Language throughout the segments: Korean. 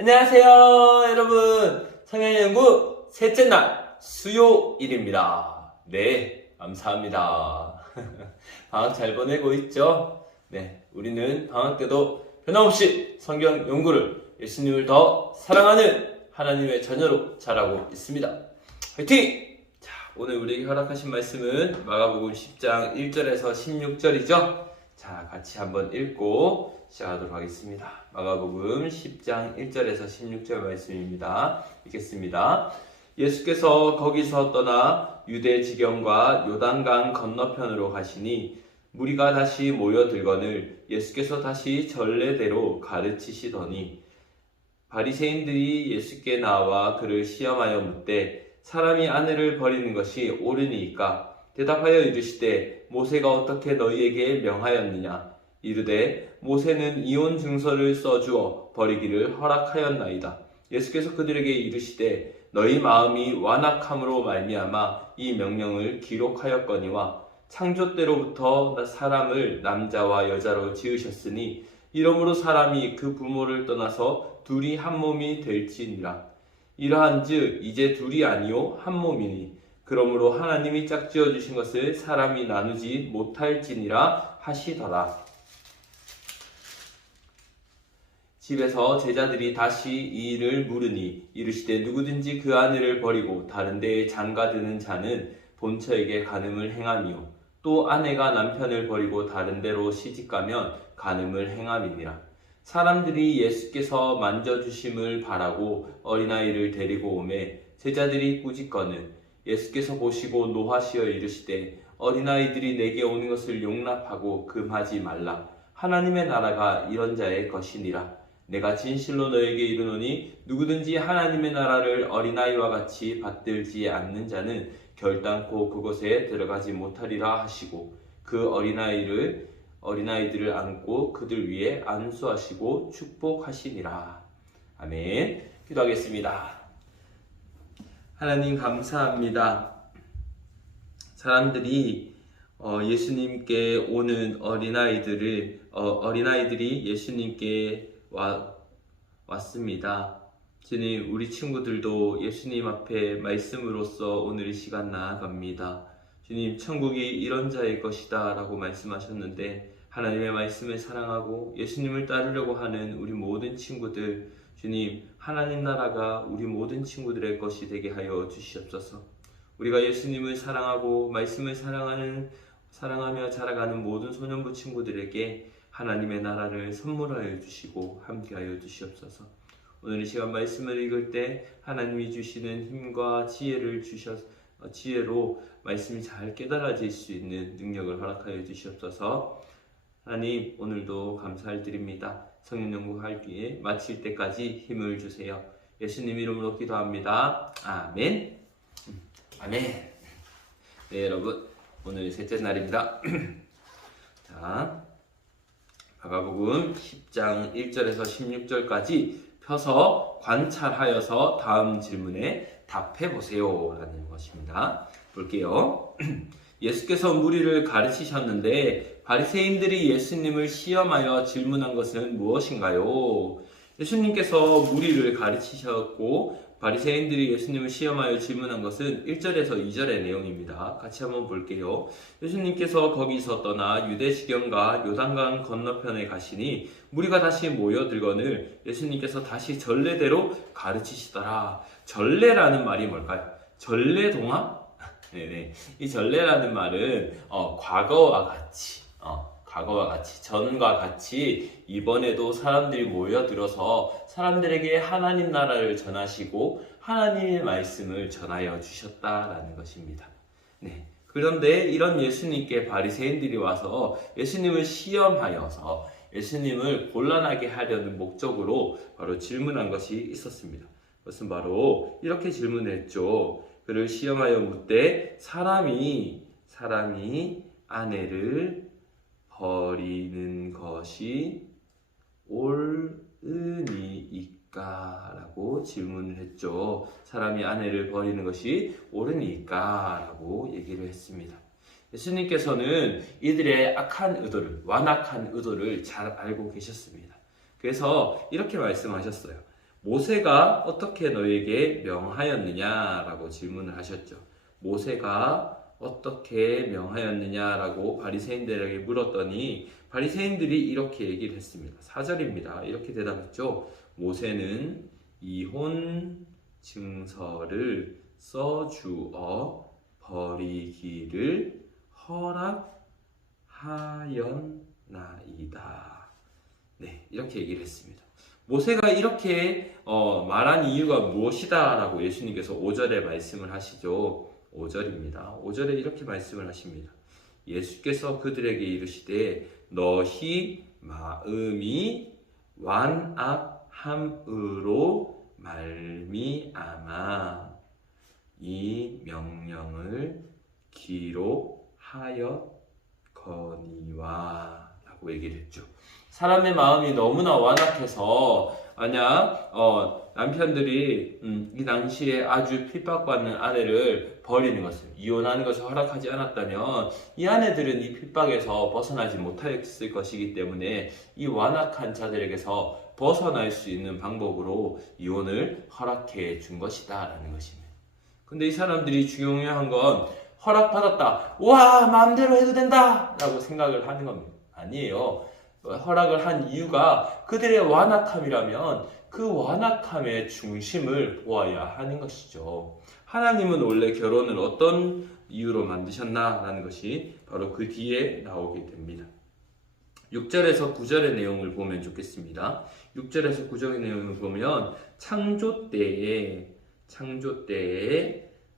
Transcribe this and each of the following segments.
안녕하세요, 여러분. 성현연구 셋째 날 수요일입니다. 네, 감사합니다. 방학 잘 보내고 있죠? 네, 우리는 방학 때도 변함없이 성경 연구를 예수님을 더 사랑하는 하나님의 자녀로 자라고 있습니다. 화이팅! 자, 오늘 우리에게 허락하신 말씀은 마가복음 10장 1절에서 16절이죠? 자, 같이 한번 읽고 시작하도록 하겠습니다. 마가복음 10장 1절에서 16절 말씀입니다. 읽겠습니다. 예수께서 거기서 떠나 유대 지경과 요단강 건너편으로 가시니 무리가 다시 모여들거늘 예수께서 다시 전례대로 가르치시더니 바리새인들이 예수께 나와 그를 시험하여 묻되 사람이 아내를 버리는 것이 옳으니이까 대답하여 이르시되 모세가 어떻게 너희에게 명하였느냐 이르되 모세는 이혼 증서를 써주어 버리기를 허락하였나이다. 예수께서 그들에게 이르시되 너희 마음이 완악함으로 말미암아 이 명령을 기록하였거니와 창조 때로부터 사람을 남자와 여자로 지으셨으니 이러므로 사람이 그 부모를 떠나서 둘이 한 몸이 될지니라. 이러한즉 이제 둘이 아니요 한 몸이니 그러므로 하나님이 짝지어 주신 것을 사람이 나누지 못할지니라 하시더라. 집에서 제자들이 다시 이 일을 물으니 이르시되 누구든지 그 아내를 버리고 다른 데에 장가드는 자는 본처에게 간음을 행함이요 또 아내가 남편을 버리고 다른 데로 시집가면 간음을 행함이니라. 사람들이 예수께서 만져주심을 바라고 어린아이를 데리고 오매 제자들이 꾸짖거늘 예수께서 보시고 노하시어 이르시되 어린아이들이 내게 오는 것을 용납하고 금하지 말라. 하나님의 나라가 이런 자의 것이니라. 내가 진실로 너에게 이르노니 누구든지 하나님의 나라를 어린아이와 같이 받들지 않는 자는 결단코 그곳에 들어가지 못하리라 하시고 그 어린아이들을 안고 그들 위에 안수하시고 축복하시니라. 아멘. 기도하겠습니다. 하나님 감사합니다. 사람들이 예수님께 오는 어린아이들이 예수님께 왔습니다. 주님, 우리 친구들도 예수님 앞에 말씀으로써 오늘 이 시간 나아갑니다. 주님, 천국이 이런 자의 것이다 라고 말씀하셨는데 하나님의 말씀을 사랑하고 예수님을 따르려고 하는 우리 모든 친구들, 주님, 하나님 나라가 우리 모든 친구들의 것이 되게 하여 주시옵소서. 우리가 예수님을 사랑하고 말씀을 사랑하며 자라가는 모든 소년부 친구들에게 하나님의 나라를 선물하여 주시고 함께하여 주시옵소서. 오늘 이 시간 말씀을 읽을 때 하나님이 주시는 힘과 지혜로 말씀이 잘 깨달아질 수 있는 능력을 허락하여 주시옵소서. 하나님, 오늘도 감사드립니다. 성령 연구하기에 마칠 때까지 힘을 주세요. 예수님 이름으로 기도합니다. 아멘. 아멘. 네, 여러분, 오늘 셋째 날입니다. 자, 마가복음 10장 1절에서 16절까지 펴서 관찰하여서 다음 질문에 답해보세요 라는 것입니다. 볼게요. 예수께서 무리를 가르치셨는데 바리새인들이 예수님을 시험하여 질문한 것은 무엇인가요? 예수님께서 무리를 가르치셨고 바리새인들이 예수님을 시험하여 질문한 것은 1절에서 2절의 내용입니다. 같이 한번 볼게요. 예수님께서 거기서 떠나 유대 지경과 요단강 건너편에 가시니 무리가 다시 모여들거늘 예수님께서 다시 전례대로 가르치시더라. 전례라는 말이 뭘까요? 전례동화? 네네. 이 전례라는 말은 과거와 같이 전과 같이 이번에도 사람들이 모여들어서 사람들에게 하나님 나라를 전하시고 하나님의 말씀을 전하여 주셨다라는 것입니다. 네. 그런데 이런 예수님께 바리새인들이 와서 예수님을 시험하여서 예수님을 곤란하게 하려는 목적으로 바로 질문한 것이 있었습니다. 그것은 바로 이렇게 질문을 했죠. 그를 시험하여 묻되 사람이 아내를 버리는 것이 옳으니까? 라고 질문을 했죠. 사람이 아내를 버리는 것이 옳으니까? 라고 얘기를 했습니다. 예수님께서는 이들의 완악한 의도를 잘 알고 계셨습니다. 그래서 이렇게 말씀하셨어요. 모세가 어떻게 너에게 명하였느냐라고 질문을 하셨죠. 모세가 어떻게 명하였느냐라고 바리새인들에게 물었더니 바리새인들이 이렇게 얘기를 했습니다. 4절입니다. 이렇게 대답했죠. 모세는 이혼 증서를 써주어 버리기를 허락하였나이다. 네, 이렇게 얘기를 했습니다. 모세가 이렇게 말한 이유가 무엇이다 라고 예수님께서 5절에 말씀을 하시죠. 5절입니다. 5절에 이렇게 말씀을 하십니다. 예수께서 그들에게 이르시되 너희 마음이 완악함으로 말미암아 이 명령을 기록하였거니와 라고 얘기를 했죠. 사람의 마음이 너무나 완악해서 만약 남편들이 이 당시에 아주 핍박받는 아내를 버리는 것을, 이혼하는 것을 허락하지 않았다면 이 아내들은 이 핍박에서 벗어나지 못했을 것이기 때문에 이 완악한 자들에게서 벗어날 수 있는 방법으로 이혼을 허락해 준 것이다 라는 것입니다. 근데 이 사람들이 중요한 건 허락받았다, 와 마음대로 해도 된다 라고 생각을 하는 겁니다. 아니에요. 허락을 한 이유가 그들의 완악함이라면 그 완악함의 중심을 보아야 하는 것이죠. 하나님은 원래 결혼을 어떤 이유로 만드셨나라는 것이 바로 그 뒤에 나오게 됩니다. 6절에서 9절의 내용을 보면 좋겠습니다. 6절에서 9절의 내용을 보면 창조 때에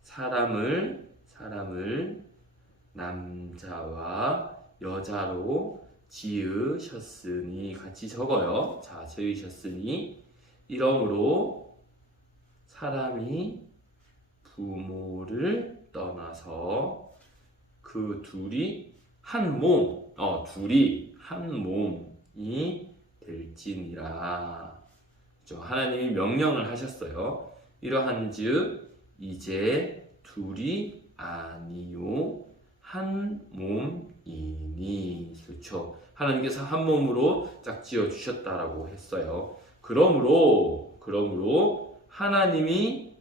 사람을 남자와 여자로 지으셨으니, 같이 적어요. 자, 지으셨으니 이러므로 사람이 부모를 떠나서 그 둘이 한 몸이 될지니라. 그렇죠? 하나님이 명령을 하셨어요. 이러한즉 이제 둘이 아니요 한 몸이니. 그렇죠? 하나님께서 한 몸으로 짝지어 주셨다라고 했어요. 그러므로 하나님이,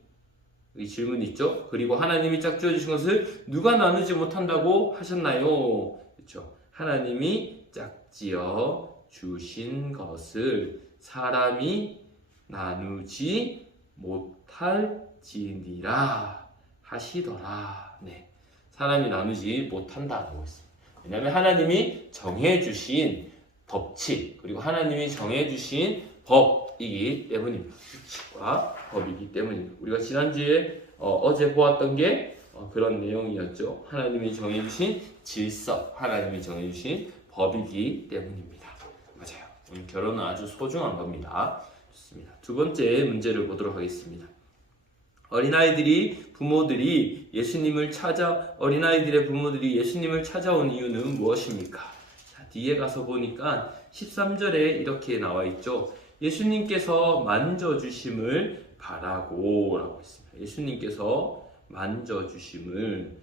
이 질문이 있죠? 그리고 하나님이 짝지어 주신 것을 누가 나누지 못한다고 하셨나요? 그렇죠? 하나님이 짝지어 주신 것을 사람이 나누지 못할지니라 하시더라. 네. 사람이 나누지 못한다라고 했습니다. 왜냐하면 하나님이 정해주신 법칙, 그리고 하나님이 정해주신 법이기 때문입니다. 규칙과 법이기 때문입니다. 우리가 지난주에 어제 보았던 게 그런 내용이었죠. 하나님이 정해주신 질서, 하나님이 정해주신 법이기 때문입니다. 맞아요. 오늘 결혼은 아주 소중한 겁니다. 좋습니다. 두 번째 문제를 보도록 하겠습니다. 어린아이들의 부모들이 예수님을 찾아온 이유는 무엇입니까? 자, 뒤에 가서 보니까 13절에 이렇게 나와 있죠. 예수님께서 만져주심을 바라고 라고 했습니다. 예수님께서 만져주심을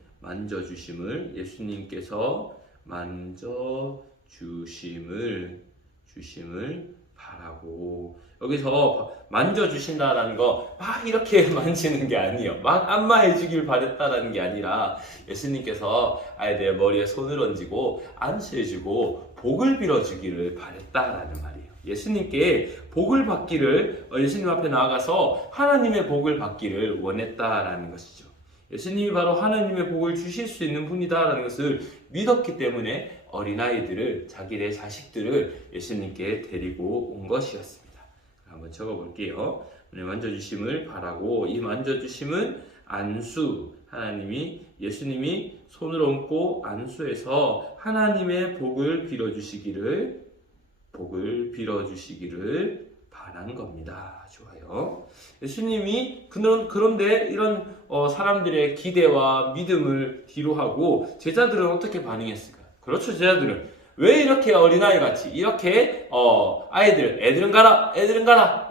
바라고. 여기서 만져주신다라는 거 막 이렇게 만지는 게 아니에요. 막 안마해주길 바랬다라는 게 아니라 예수님께서 내 머리에 손을 얹고 안수해주고 복을 빌어주기를 바랬다라는 말이에요. 예수님께 복을 받기를, 예수님 앞에 나아가서 하나님의 복을 받기를 원했다라는 것이죠. 예수님이 바로 하나님의 복을 주실 수 있는 분이다라는 것을 믿었기 때문에 어린아이들을, 자기네 자식들을 예수님께 데리고 온 것이었습니다. 한번 적어볼게요. 만져주심을 바라고, 이 만져주심은 안수, 예수님이 손을 얹고 안수해서 하나님의 복을 빌어주시기를 바란 겁니다. 좋아요. 예수님이 그런데 이런 사람들의 기대와 믿음을 뒤로하고 제자들은 어떻게 반응했을까요? 그렇죠. 제자들은 왜 이렇게 어린아이 같이 이렇게 애들은 가라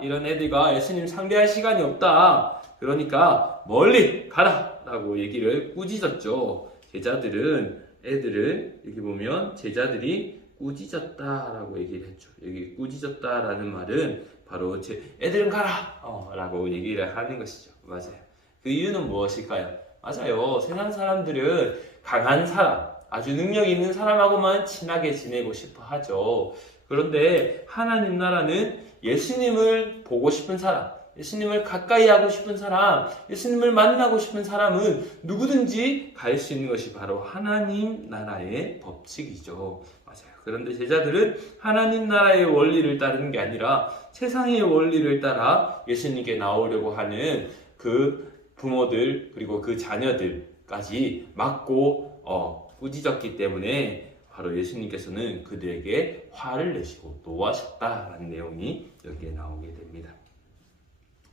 이런 애들과 예수님 상대할 시간이 없다. 그러니까 멀리 가라 라고 얘기를 꾸짖었죠. 애들을 여기 보면 제자들이 꾸짖었다라고 얘기를 했죠. 여기 꾸짖었다라는 말은 바로 애들은 가라! 라고 얘기를 하는 것이죠. 맞아요. 그 이유는 무엇일까요? 맞아요. 세상 사람들은 강한 사람, 아주 능력 있는 사람하고만 친하게 지내고 싶어 하죠. 그런데 하나님 나라는 예수님을 보고 싶은 사람, 예수님을 가까이 하고 싶은 사람, 예수님을 만나고 싶은 사람은 누구든지 갈 수 있는 것이 바로 하나님 나라의 법칙이죠. 맞아요. 그런데 제자들은 하나님 나라의 원리를 따르는 게 아니라 세상의 원리를 따라 예수님께 나오려고 하는 그 부모들 그리고 그 자녀들까지 막고 꾸짖었기 때문에 바로 예수님께서는 그들에게 화를 내시고 노하셨다라는 내용이 여기에 나오게 됩니다.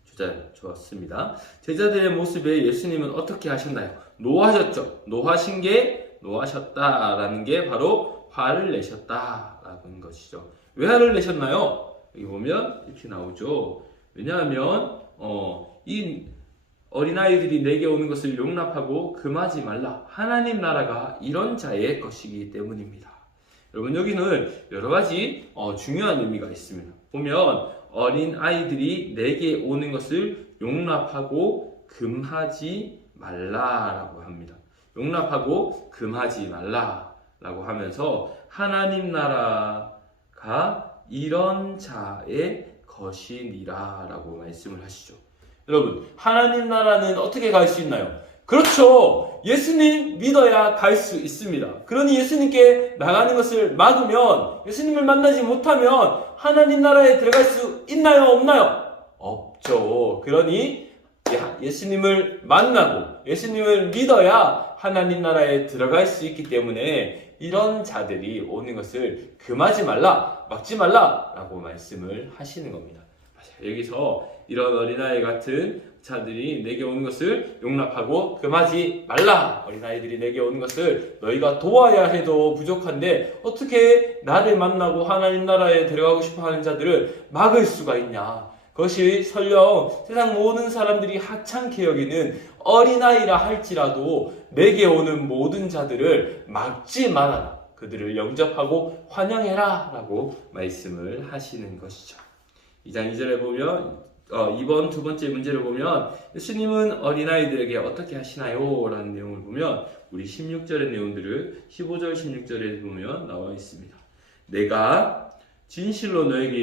주제 좋았습니다. 제자들의 모습에 예수님은 어떻게 하셨나요? 노하셨죠. 노하셨다라는 게 바로 화를 내셨다라는 것이죠. 왜 화를 내셨나요? 여기 보면 이렇게 나오죠. 왜냐하면 이 어린아이들이 내게 오는 것을 용납하고 금하지 말라. 하나님 나라가 이런 자의 것이기 때문입니다. 여러분 여기는 여러 가지 중요한 의미가 있습니다. 보면 어린아이들이 내게 오는 것을 용납하고 금하지 말라라고 합니다. 용납하고 금하지 말라라고 하면서 하나님 나라가 이런 자의 것이니라라고 말씀을 하시죠. 여러분, 하나님 나라는 어떻게 갈 수 있나요? 그렇죠. 예수님 믿어야 갈 수 있습니다. 그러니 예수님께 나가는 것을 막으면, 예수님을 만나지 못하면 하나님 나라에 들어갈 수 있나요? 없나요? 없죠. 그러니 예수님을 만나고 예수님을 믿어야 하나님 나라에 들어갈 수 있기 때문에 이런 자들이 오는 것을 금하지 말라, 막지 말라 라고 말씀을 하시는 겁니다. 여기서 이런 어린아이 같은 자들이 내게 오는 것을 용납하고 금하지 말라. 어린아이들이 내게 오는 것을 너희가 도와야 해도 부족한데 어떻게 나를 만나고 하나님 나라에 들어가고 싶어하는 자들을 막을 수가 있냐. 그것이 설령 세상 모든 사람들이 하찮게 여기는 어린아이라 할지라도 내게 오는 모든 자들을 막지 말아라. 그들을 영접하고 환영해라 라고 말씀을 하시는 것이죠. 2장 2절에 보면 이번 두 번째 문제를 보면 예수님은 어린아이들에게 어떻게 하시나요? 라는 내용을 보면 우리 16절의 내용들을 15절 16절에 보면 나와 있습니다. 내가 진실로 너에게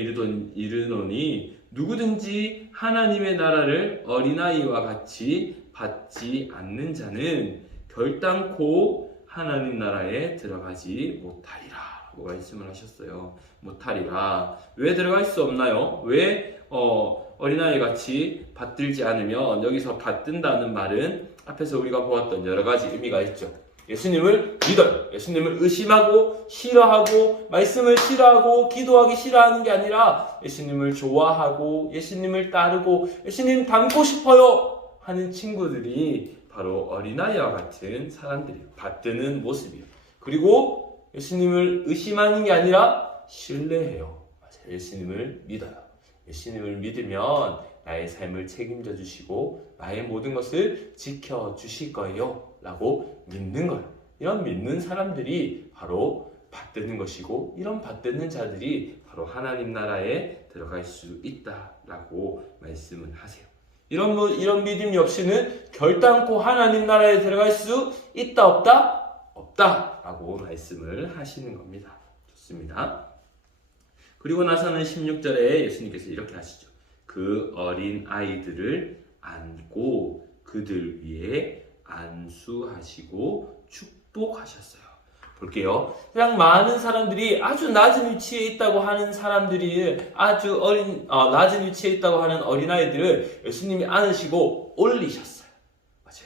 이르노니 누구든지 하나님의 나라를 어린아이와 같이 받지 않는 자는 결단코 하나님 나라에 들어가지 못하리라 라고 말씀을 하셨어요. 못하리라. 왜 들어갈 수 없나요? 왜 어린아이 같이 받들지 않으면, 여기서 받든다는 말은 앞에서 우리가 보았던 여러 가지 의미가 있죠. 예수님을 믿어요. 예수님을 의심하고 싫어하고 말씀을 싫어하고 기도하기 싫어하는 게 아니라 예수님을 좋아하고 예수님을 따르고 예수님 닮고 싶어요 하는 친구들이 바로 어린아이와 같은 사람들이에요. 받드는 모습이에요. 그리고 예수님을 의심하는 게 아니라 신뢰해요. 예수님을 믿어요. 예수님을 믿으면 나의 삶을 책임져 주시고 나의 모든 것을 지켜 주실 거예요 라고 믿는 거예요. 이런 믿는 사람들이 바로 받드는 것이고 이런 받드는 자들이 바로 하나님 나라에 들어갈 수 있다라고 말씀을 하세요. 이런 믿음이 없이는 결단코 하나님 나라에 들어갈 수 있다 없다? 없다라고 말씀을 하시는 겁니다. 좋습니다. 그리고 나서는 16절에 예수님께서 이렇게 하시죠. 그 어린 아이들을 안고 그들 위에 안수하시고 축복하셨어요. 볼게요. 그냥 많은 사람들이 아주 낮은 위치에 있다고 하는 사람들이 아주 낮은 위치에 있다고 하는 어린아이들을 예수님이 안으시고 올리셨어요.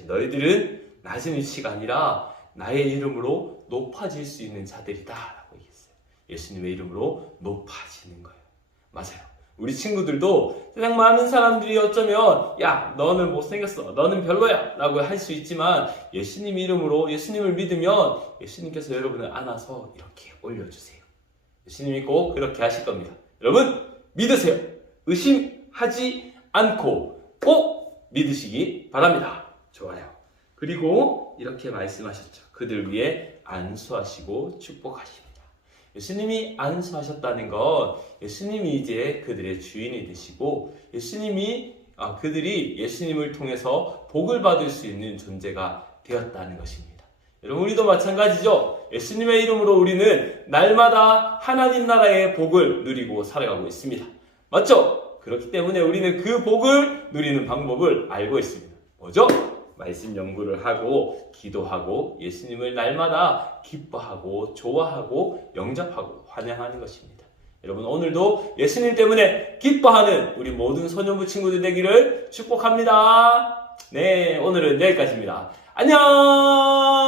너희들은 낮은 위치가 아니라 나의 이름으로 높아질 수 있는 자들이다 라고 얘기했어요. 예수님의 이름으로 높아지는 거예요. 맞아요. 우리 친구들도 세상 많은 사람들이 어쩌면 야 너는 못생겼어 너는 별로야 라고 할 수 있지만 예수님 이름으로 예수님을 믿으면 예수님께서 여러분을 안아서 이렇게 올려주세요. 예수님이 꼭 그렇게 하실 겁니다. 여러분 믿으세요. 의심하지 않고 꼭 믿으시기 바랍니다. 좋아요. 그리고 이렇게 말씀하셨죠. 그들 위해 안수하시고 축복하십니다. 예수님이 안수하셨다는 건 예수님이 이제 그들의 주인이 되시고 그들이 예수님을 통해서 복을 받을 수 있는 존재가 되었다는 것입니다. 여러분, 우리도 마찬가지죠. 예수님의 이름으로 우리는 날마다 하나님 나라의 복을 누리고 살아가고 있습니다. 맞죠? 그렇기 때문에 우리는 그 복을 누리는 방법을 알고 있습니다. 뭐죠? 말씀 연구를 하고 기도하고 예수님을 날마다 기뻐하고 좋아하고 영접하고 환영하는 것입니다. 여러분, 오늘도 예수님 때문에 기뻐하는 우리 모든 소년부 친구들 되기를 축복합니다. 네, 오늘은 여기까지입니다. 안녕!